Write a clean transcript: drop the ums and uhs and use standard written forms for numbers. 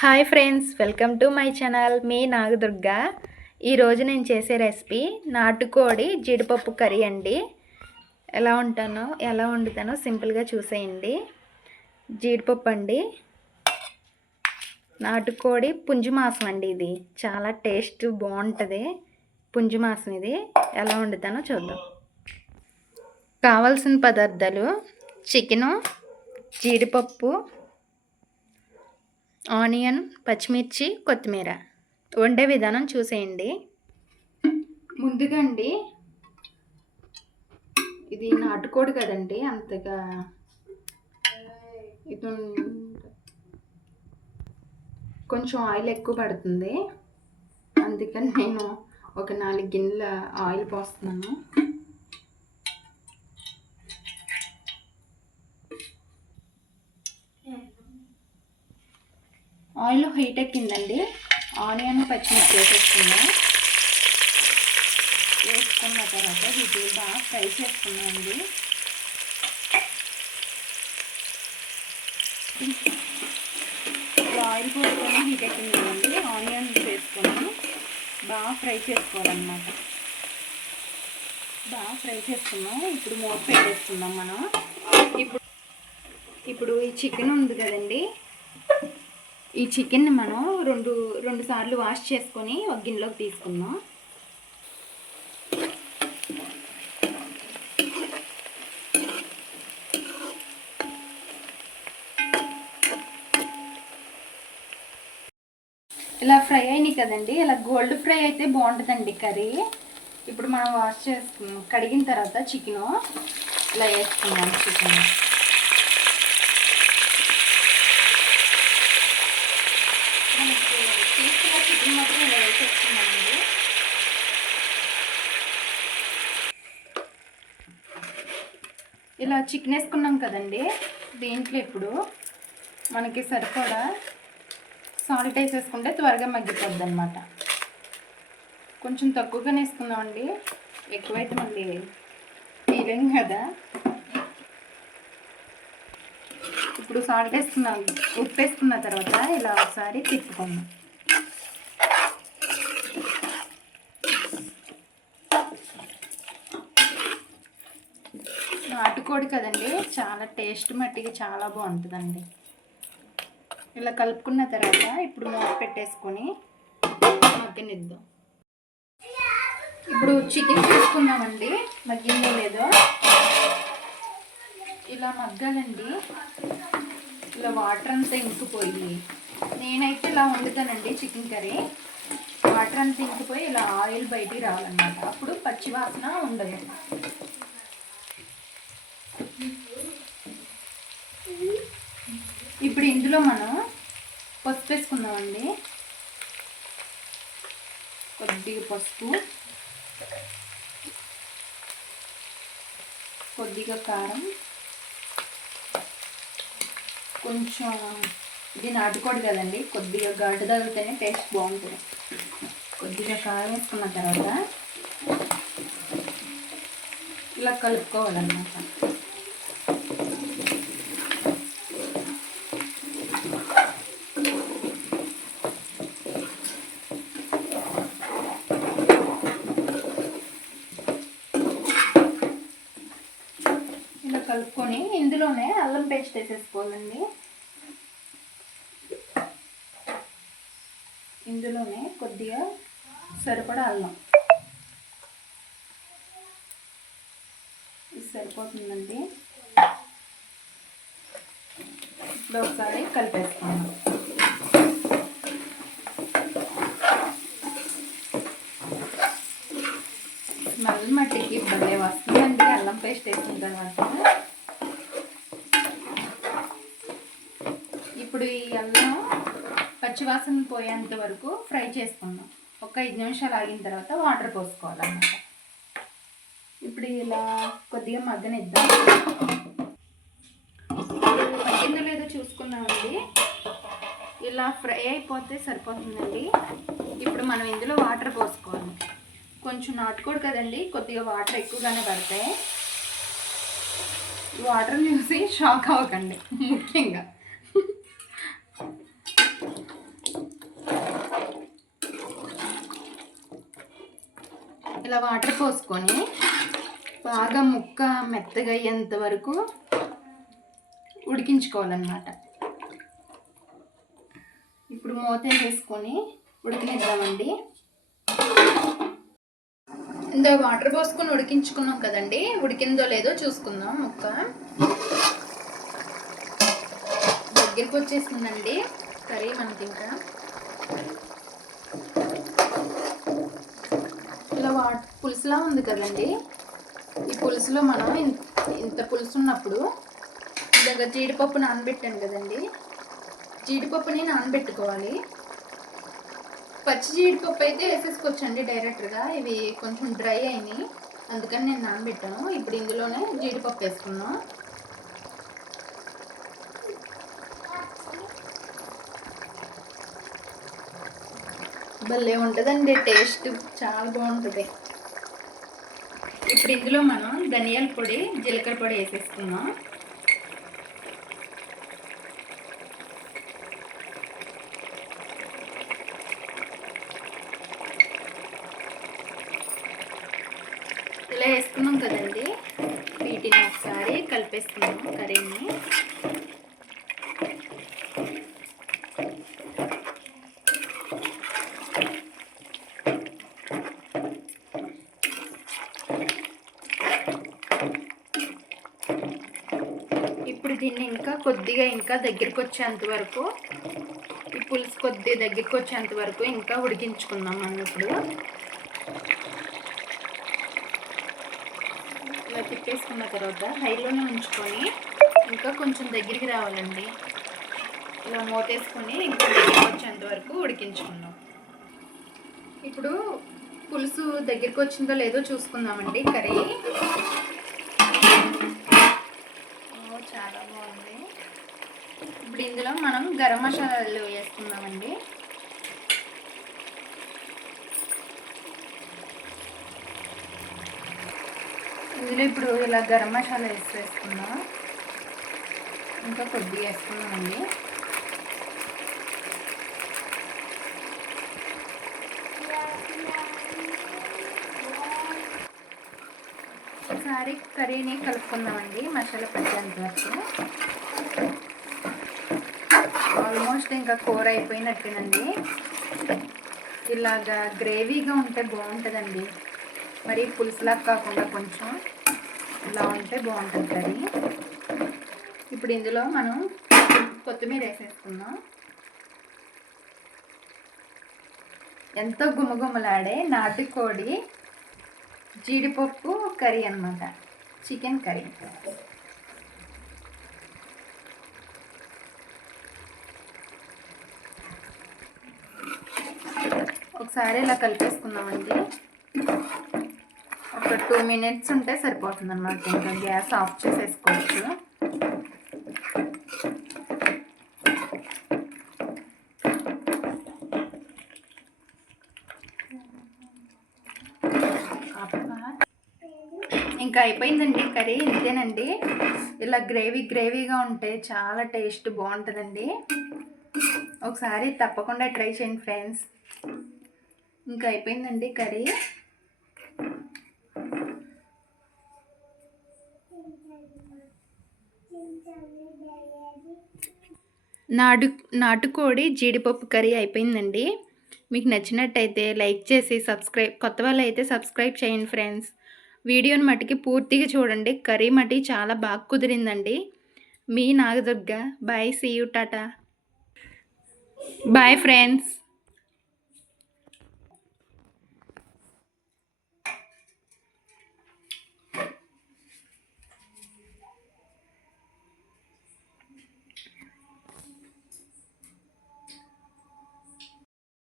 Hi friends, welcome to my channel. మీ నాగదుర్గ. ఈరోజు నేను చేసే రెసిపీ నాటుకోడి జీడిపప్పు కర్రీ అండి. ఎలా వండుతానో సింపుల్గా చూసేయండి. జీడిపప్పు అండి, నాటుకోడి పుంజు మాంసం అండి. ఇది చాలా టేస్ట్ బాగుంటుంది. పుంజు మాంసం ఇది ఎలా వండుతానో చూద్దాం. కావాల్సిన పదార్థాలు: చికెను, జీడిపప్పు, ఆనియన్, పచ్చిమిర్చి, కొత్తిమీర. వండే విధానం చూసేయండి. ముందుగా అండి, ఇది నాటుకోడి కదండి, అంతగా ఇది కొంచెం ఆయిల్ ఎక్కువ పడుతుంది. అందుకని నేను ఒక 4 గిన్నెల ఆయిల్ పోస్తున్నాను. Oil heat ఎక్కిందండి. ఆనియన్, పచ్చిమిర్చి వేసుకున్న తర్వాత ఇది బాగా ఫ్రై చేసుకున్నామండి. ఆయిల్ పోసుకొని హీట్ ఎక్కిందండి. ఆనియన్స్ వేసుకొని బాగా ఫ్రై చేసుకోవాలన్నమాట. బాగా ఫ్రై చేసుకున్నాం. ఇప్పుడు మూత పెట్టేసుకుందాం మనం. ఇప్పుడు ఈ చికెన్ ఉంది కదండి, ఈ చికెన్ని మనం రెండు సార్లు వాష్ చేసుకొని ఒక గిన్నెలోకి తీసుకుందాం. ఇలా ఫ్రై అయినాయి కదండి. ఇలా గోల్డ్ ఫ్రై అయితే బాగుంటుందండి కర్రీ. ఇప్పుడు మనం వాష్ చేసుకున్నాం, కడిగిన తర్వాత చికెను ఇలా వేసుకున్నాం. చికెన్ తీసుకున్న చికెన్ మొత్తం ఇలా వేసేసుకున్నామండి. ఇలా చికెన్ వేసుకున్నాం కదండి. దీంట్లో ఇప్పుడు మనకి సరిపడా సాల్ట్ వేసేసుకుంటే త్వరగా మగ్గిపోద్ది అన్నమాట. కొంచెం తక్కువగానే వేసుకుందామండి, ఎక్కువైతే మళ్ళీ తీయలేం కదా. ఇప్పుడు సాల్ట్ వేసుకున్నాం, ఉప్పు వేసుకున్న తర్వాత ఇలా ఒకసారి తిప్పుకుందాం. నాటుకోడి కదండి, చాలా టేస్ట్ మట్టికి చాలా బాగుంటుందండి. ఇలా కలుపుకున్న తర్వాత ఇప్పుడు మూత పెట్టేసుకొని మగ్గనిద్దాం. ఇప్పుడు చికెన్ తీసుకుందామండి, మగ్గిందో లేదో. ఇలా మగ్గాలండి. ఇలా వాటర్ అంతా ఇంకిపోయి, నేనైతే ఇలా వండుతానండి చికెన్ కర్రీ. వాటర్ అంతా ఇంకిపోయి ఇలా ఆయిల్ బయటికి రావాలన్నమాట. అప్పుడు పచ్చి వాసన ఉండదు. ఇప్పుడు ఇందులో మనం పసుపు వేసుకుందామండి. కొద్దిగా పసుపు, కొద్దిగా కారం, కొంచెం ఇది నాటుకోడి కదండి, కొద్దిగా ఘాటు తగిలితేనే టేస్ట్ బాగుంటుంది. కొద్దిగా కారం వేసుకున్న తర్వాత ఇలా కలుపుకోవాలన్నమాట. ఇలా కలుపుకొని ఇందులోనే అల్లం పేస్ట్ వేసేసుకోవాలండి. ఇందులోనే కొద్దిగా సరిపడా అల్లం, ఇది సరిపోతుందండి. ఇప్పుడు ఒకసారి కలిపేసుకున్నాం. స్మెల్ మట్టికి భలే వస్తుందండి అల్లం పేస్ట్ వేసిన తర్వాత. ఇప్పుడు ఈ అల్లం పచ్చివాసన పోయేంత వరకు ఫ్రై చేసుకుందాం. ఒక 5 నిమిషాలు ఆగిన తర్వాత వాటర్ పోసుకోవాలన్నమాట. ఇప్పుడు ఇలా కొద్దిగా మగ్గనిద్దాం. మగ్గిందో లేదో చూసుకుందామండి. ఇలా ఫ్రై అయిపోతే సరిపోతుందండి. ఇప్పుడు మనం ఇందులో వాటర్ పోసుకోవాలి. కొంచెం నాటుకోడు కదండి, కొద్దిగా వాటర్ ఎక్కువగానే పడతాయి. వాటర్ చూసి షాక్ అవ్వకండి. ముఖ్యంగా ఇలా వాటర్ పోసుకొని బాగా ముక్క మెత్తగా అయ్యేంత వరకు ఉడికించుకోవాలన్నమాట. ఇప్పుడు మూత వేసుకొని ఉడికినిద్దామండి. ఇందులో వాటర్ పోసుకొని ఉడికించుకున్నాం కదండి, ఉడికిందో లేదో చూసుకుందాం. ముక్క దగ్గరికి వచ్చేసిందండి కర్రీ మనకి. ఇంకా ఇలా పులుసులా ఉంది కదండి, ఈ పులుసులో మనం ఇంత పులుసు ఉన్నప్పుడు ఇందాక జీడిపప్పు నానబెట్టాను కదండి, జీడిపప్పుని నానబెట్టుకోవాలి. పచ్చి జీడిపప్పు అయితే వేసేసుకోవచ్చండి డైరెక్ట్గా, ఇవి కొంచెం డ్రై అయినాయి అందుకని నేను నానబెట్టాను. ఇప్పుడు ఇందులోనే జీడిపప్పు వేసుకున్నాం. భలే ఉంటుందండి, టేస్ట్ చాలా బాగుంటుంది. ఇప్పుడు ఇందులో మనం ధనియాల పొడి, జీలకర్ర పొడి వేసేసుకున్నాం. ఇలా వేసుకున్నాం కదండి, వీటిని ఒకసారి కలిపేసుకున్నాము కర్రీని. ఇప్పుడు దీన్ని ఇంకా దగ్గరికి వచ్చేంత వరకు, ఈ పులుసు కొద్దిగా దగ్గరికి వచ్చేంత వరకు ఇంకా ఉడికించుకుందాం మనం. ఇప్పుడు ఇలా తిప్పేసుకున్న తర్వాత హైలోనే ఉంచుకొని ఇంకా కొంచెం దగ్గరికి రావాలండి. ఇలా మూతేసుకొని ఇంకా దగ్గరికి వచ్చేంత వరకు ఉడికించుకుందాం. ఇప్పుడు పులుసు దగ్గరికి వచ్చిందో లేదో చూసుకుందామండి కర్రీ. చాలా బాగుంది. ఇప్పుడు ఇందులో మనం గరం మసాలాలు వేసుకుందామండి. ఇందులో ఇప్పుడు ఇలా గరం మసాలా వేసుకుందాం. ఇంకా కొద్దిగా వేసుకున్నామండి. ఒకసారి కర్రీని కలుపుకుందామండి మసాలా పట్టేంత వరకు. ఆల్మోస్ట్ ఇంకా కూర అయిపోయినట్టేనండి. ఇలాగా గ్రేవీగా ఉంటే బాగుంటుందండి, మరి పులుసులా కాకుండా కొంచెం ఇలా ఉంటే బాగుంటుంది కర్రీ. ఇప్పుడు ఇందులో మనం కొత్తిమీర వేసేసుకుందాం. ఎంతో గుమగుమలాడే నాటుకోడి జీడిపప్పు కర్రీ అన్నమాట, చికెన్ కర్రీ. ఒకసారి ఇలా కలిపేసుకుందామండి. ఒక 2 minutes ఉంటే సరిపోతుంది అన్నమాట. ఇంకా గ్యాస్ ఆఫ్ చేసేసుకోవచ్చు. ఇంకా అయిపోయిందండి కర్రీ, ఇంతేనండి. ఇలా గ్రేవీగా ఉంటే చాలా టేస్ట్ బాగుంటుందండి. ఒకసారి తప్పకుండా ట్రై చేయండి ఫ్రెండ్స్. ఇంకా అయిపోయిందండి కర్రీ. నాటుకోడి జీడిపప్పు కర్రీ అయిపోయిందండి. మీకు నచ్చినట్టయితే లైక్ చేసి కొత్త వాళ్ళు అయితే సబ్స్క్రైబ్ చేయండి ఫ్రెండ్స్. వీడియోని మటుకి పూర్తిగా చూడండి, కర్రీ మటుకి చాలా బాగా కుదిరిందండి. మీ Nagadurga. Bye, see you, tata, bye friends.